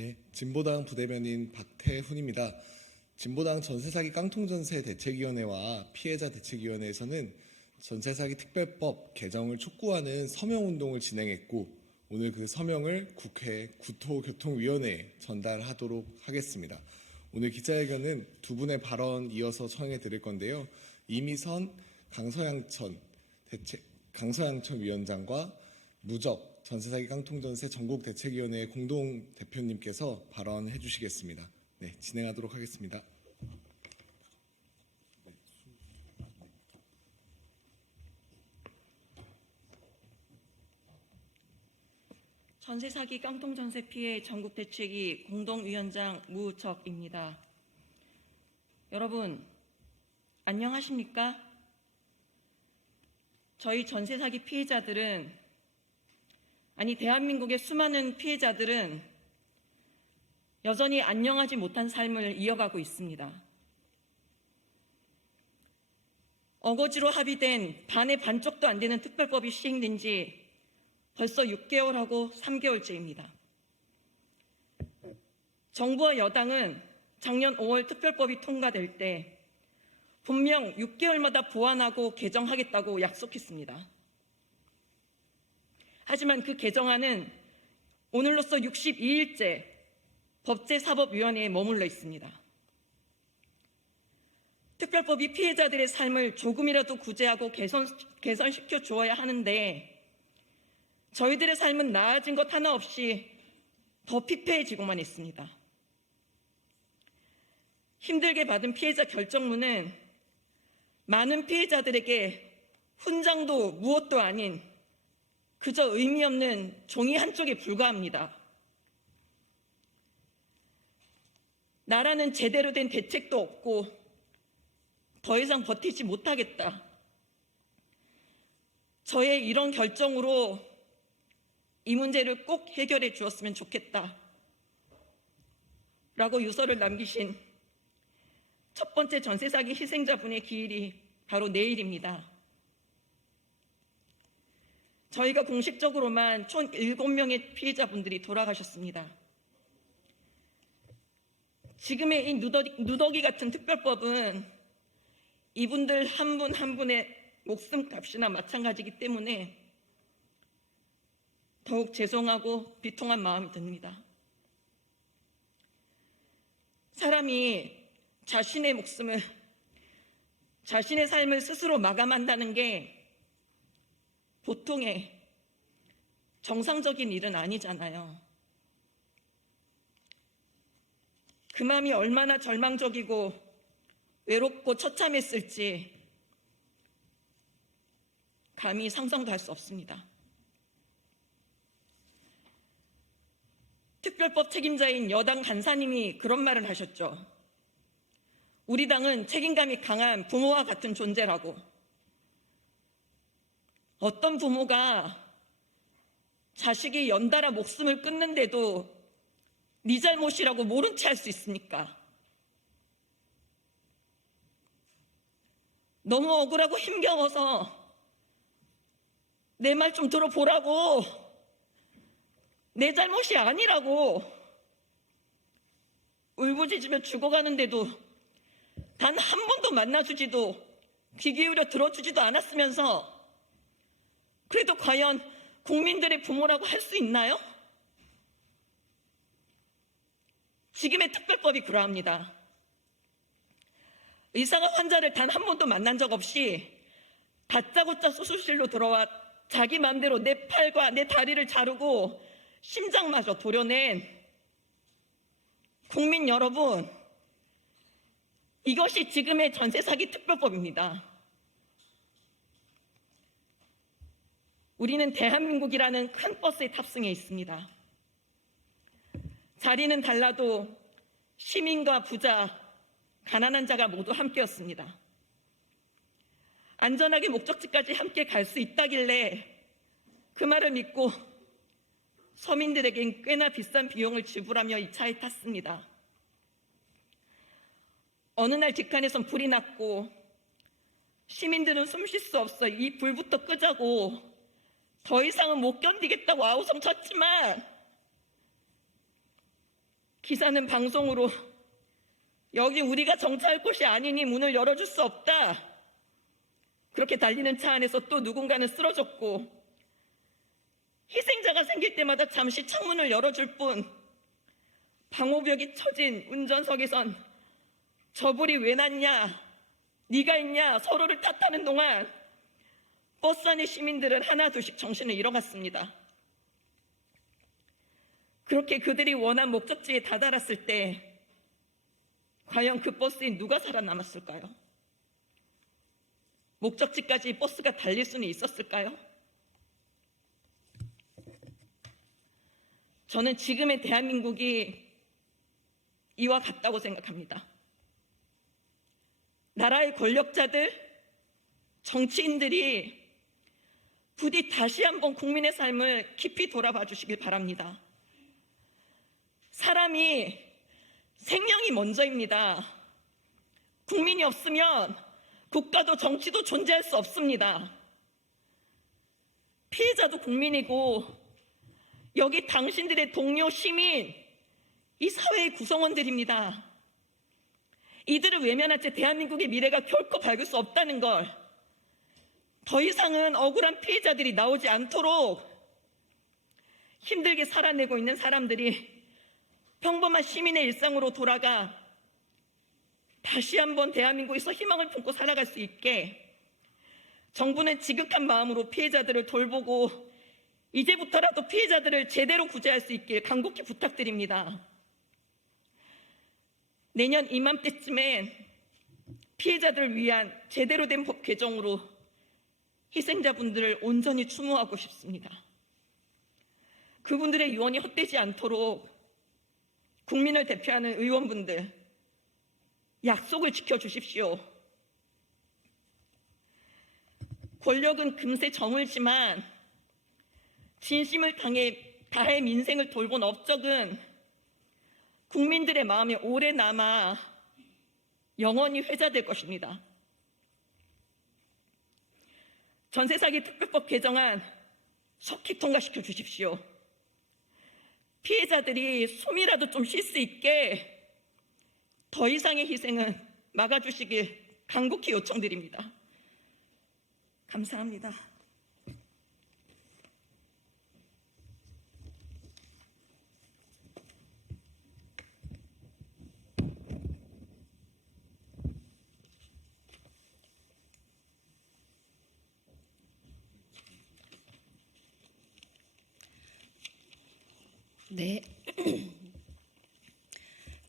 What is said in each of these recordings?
네, 진보당 부대변인 박태훈입니다. 진보당 전세사기 깡통전세 대책위원회와 피해자 대책위원회에서는 전세사기 특별법 개정을 촉구하는 서명운동을 진행했고, 오늘 그 서명을 국회 국토교통위원회에 전달하도록 하겠습니다. 오늘 기자회견은 두 분의 발언 이어서 청해 드릴 건데요. 이미선 강서양천 위원장과 무적 전세사기 깡통전세 전국대책위원회 공동 대표님께서 발언해 주시겠습니다. 네, 진행하도록 하겠습니다. 전세사기 깡통전세 피해 전국대책위 공동위원장 무적입니다. 여러분, 안녕하십니까? 저희 전세사기 피해자들은, 대한민국의 수많은 피해자들은 여전히 안녕하지 못한 삶을 이어가고 있습니다. 어거지로 합의된 반의 반쪽도 안 되는 특별법이 시행된 지 벌써 6개월하고 3개월째입니다. 정부와 여당은 작년 5월 특별법이 통과될 때 분명 6개월마다 보완하고 개정하겠다고 약속했습니다. 하지만 그 개정안은 오늘로써 62일째 법제사법위원회에 머물러 있습니다. 특별법이 피해자들의 삶을 조금이라도 구제하고 개선시켜 주어야 하는데 저희들의 삶은 나아진 것 하나 없이 더 피폐해지고만 있습니다. 힘들게 받은 피해자 결정문은 많은 피해자들에게 훈장도 무엇도 아닌 그저 의미 없는 종이 한 쪽에 불과합니다. 나라는 제대로 된 대책도 없고 더 이상 버티지 못하겠다. 저의 이런 결정으로 이 문제를 꼭 해결해 주었으면 좋겠다. 라고 유서를 남기신 첫 번째 전세사기 희생자분의 기일이 바로 내일입니다. 저희가 공식적으로만 총 7명의 피해자분들이 돌아가셨습니다. 지금의 이 누더기 같은 특별법은 이분들 한 분 한 분의 목숨값이나 마찬가지이기 때문에 더욱 죄송하고 비통한 마음이 듭니다. 사람이 자신의 삶을 스스로 마감한다는 게 보통의 정상적인 일은 아니잖아요. 그 마음이 얼마나 절망적이고 외롭고 처참했을지 감히 상상도 할 수 없습니다. 특별법 책임자인 여당 간사님이 그런 말을 하셨죠. 우리 당은 책임감이 강한 부모와 같은 존재라고. 어떤 부모가 자식이 연달아 목숨을 끊는데도 네 잘못이라고 모른 채 할 수 있습니까? 너무 억울하고 힘겨워서 내 말 좀 들어보라고, 내 잘못이 아니라고 울부짖으며 죽어가는데도 단 한 번도 만나주지도 귀 기울여 들어주지도 않았으면서 그래도 과연 국민들의 부모라고 할 수 있나요? 지금의 특별법이 그러합니다. 의사가 환자를 단 한 번도 만난 적 없이 다짜고짜 수술실로 들어와 자기 마음대로 내 팔과 내 다리를 자르고 심장마저 도려낸 국민 여러분, 이것이 지금의 전세사기 특별법입니다. 우리는 대한민국이라는 큰 버스에 탑승해 있습니다. 자리는 달라도 시민과 부자, 가난한 자가 모두 함께였습니다. 안전하게 목적지까지 함께 갈 수 있다길래 그 말을 믿고 서민들에겐 꽤나 비싼 비용을 지불하며 이 차에 탔습니다. 어느 날 뒷칸에선 불이 났고 시민들은 숨 쉴 수 없어 이 불부터 끄자고 더 이상은 못 견디겠다고 아우성 쳤지만 기사는 방송으로 여기 우리가 정차할 곳이 아니니 문을 열어줄 수 없다. 그렇게 달리는 차 안에서 또 누군가는 쓰러졌고, 희생자가 생길 때마다 잠시 창문을 열어줄 뿐 방호벽이 쳐진 운전석에선 저불이 왜 났냐, 네가 있냐 서로를 탓하는 동안 버스 안의 시민들은 하나둘씩 정신을 잃어갔습니다. 그렇게 그들이 원한 목적지에 다다랐을 때 과연 그 버스에 누가 살아남았을까요? 목적지까지 버스가 달릴 수는 있었을까요? 저는 지금의 대한민국이 이와 같다고 생각합니다. 나라의 권력자들, 정치인들이 부디 다시 한번 국민의 삶을 깊이 돌아봐 주시길 바랍니다. 사람이 생명이 먼저입니다. 국민이 없으면 국가도 정치도 존재할 수 없습니다. 피해자도 국민이고 여기 당신들의 동료 시민, 이 사회의 구성원들입니다. 이들을 외면한 채 대한민국의 미래가 결코 밝을 수 없다는 걸, 더 이상은 억울한 피해자들이 나오지 않도록 힘들게 살아내고 있는 사람들이 평범한 시민의 일상으로 돌아가 다시 한번 대한민국에서 희망을 품고 살아갈 수 있게 정부는 지극한 마음으로 피해자들을 돌보고 이제부터라도 피해자들을 제대로 구제할 수 있길 간곡히 부탁드립니다. 내년 이맘때쯤엔 피해자들을 위한 제대로 된 법 개정으로 희생자분들을 온전히 추모하고 싶습니다. 그분들의 유언이 헛되지 않도록 국민을 대표하는 의원분들, 약속을 지켜주십시오. 권력은 금세 저물지만 진심을 다해 민생을 돌본 업적은 국민들의 마음에 오래 남아 영원히 회자될 것입니다. 전세 사기 특별법 개정안 속히 통과시켜 주십시오. 피해자들이 숨이라도 좀 쉴 수 있게 더 이상의 희생은 막아주시길 간곡히 요청드립니다. 감사합니다. 네.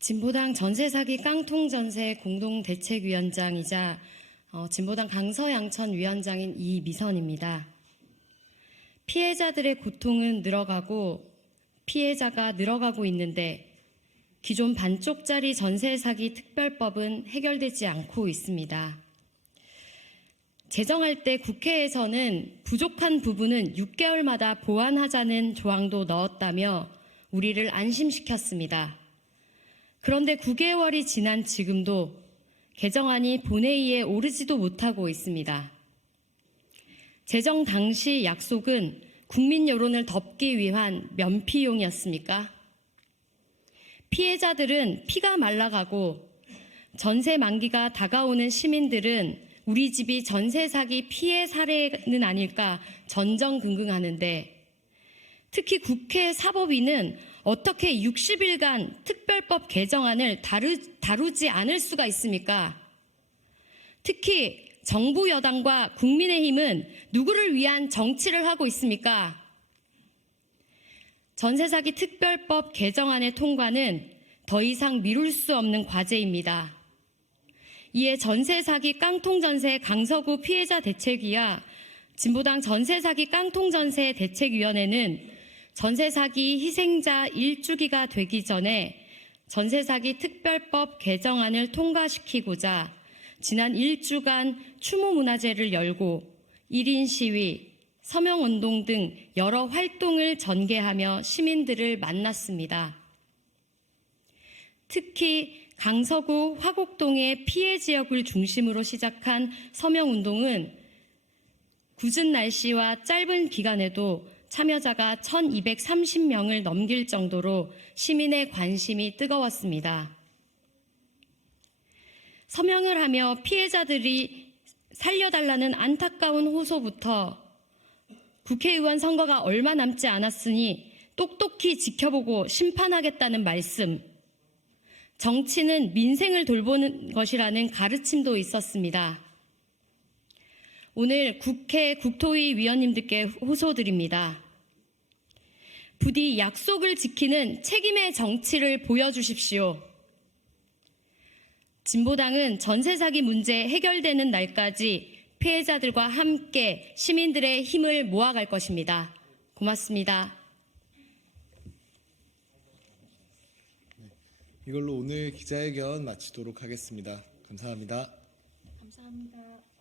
진보당 전세사기 깡통전세 공동대책위원장이자 진보당 강서양천 위원장인 이미선입니다. 피해자들의 고통은 늘어가고 피해자가 늘어가고 있는데 기존 반쪽짜리 전세사기 특별법은 해결되지 않고 있습니다. 제정할 때 국회에서는 부족한 부분은 6개월마다 보완하자는 조항도 넣었다며 우리를 안심시켰습니다. 그런데 9개월이 지난 지금도 개정안이 본회의에 오르지도 못하고 있습니다. 제정 당시 약속은 국민 여론을 덮기 위한 면피용이었습니까? 피해자들은 피가 말라가고 전세 만기가 다가오는 시민들은 우리 집이 전세 사기 피해 사례는 아닐까 전전긍긍하는데, 특히 국회 사법위는 어떻게 60일간 특별법 개정안을 다루지 않을 수가 있습니까? 특히 정부 여당과 국민의힘은 누구를 위한 정치를 하고 있습니까? 전세사기 특별법 개정안의 통과는 더 이상 미룰 수 없는 과제입니다. 이에 전세사기 깡통전세 강서구 피해자 대책위와 진보당 전세사기 깡통전세 대책위원회는 전세사기 희생자 1주기가 되기 전에 전세사기 특별법 개정안을 통과시키고자 지난 1주간 추모문화제를 열고 1인 시위, 서명운동 등 여러 활동을 전개하며 시민들을 만났습니다. 특히 강서구 화곡동의 피해 지역을 중심으로 시작한 서명운동은 굳은 날씨와 짧은 기간에도 참여자가 1,230명을 넘길 정도로 시민의 관심이 뜨거웠습니다. 서명을 하며 피해자들이 살려달라는 안타까운 호소부터 국회의원 선거가 얼마 남지 않았으니 똑똑히 지켜보고 심판하겠다는 말씀, 정치는 민생을 돌보는 것이라는 가르침도 있었습니다. 오늘 국회 국토위 위원님들께 호소드립니다. 부디 약속을 지키는 책임의 정치를 보여주십시오. 진보당은 전세 사기 문제 해결되는 날까지 피해자들과 함께 시민들의 힘을 모아갈 것입니다. 고맙습니다. 이걸로 오늘 기자회견 마치도록 하겠습니다. 감사합니다. 감사합니다.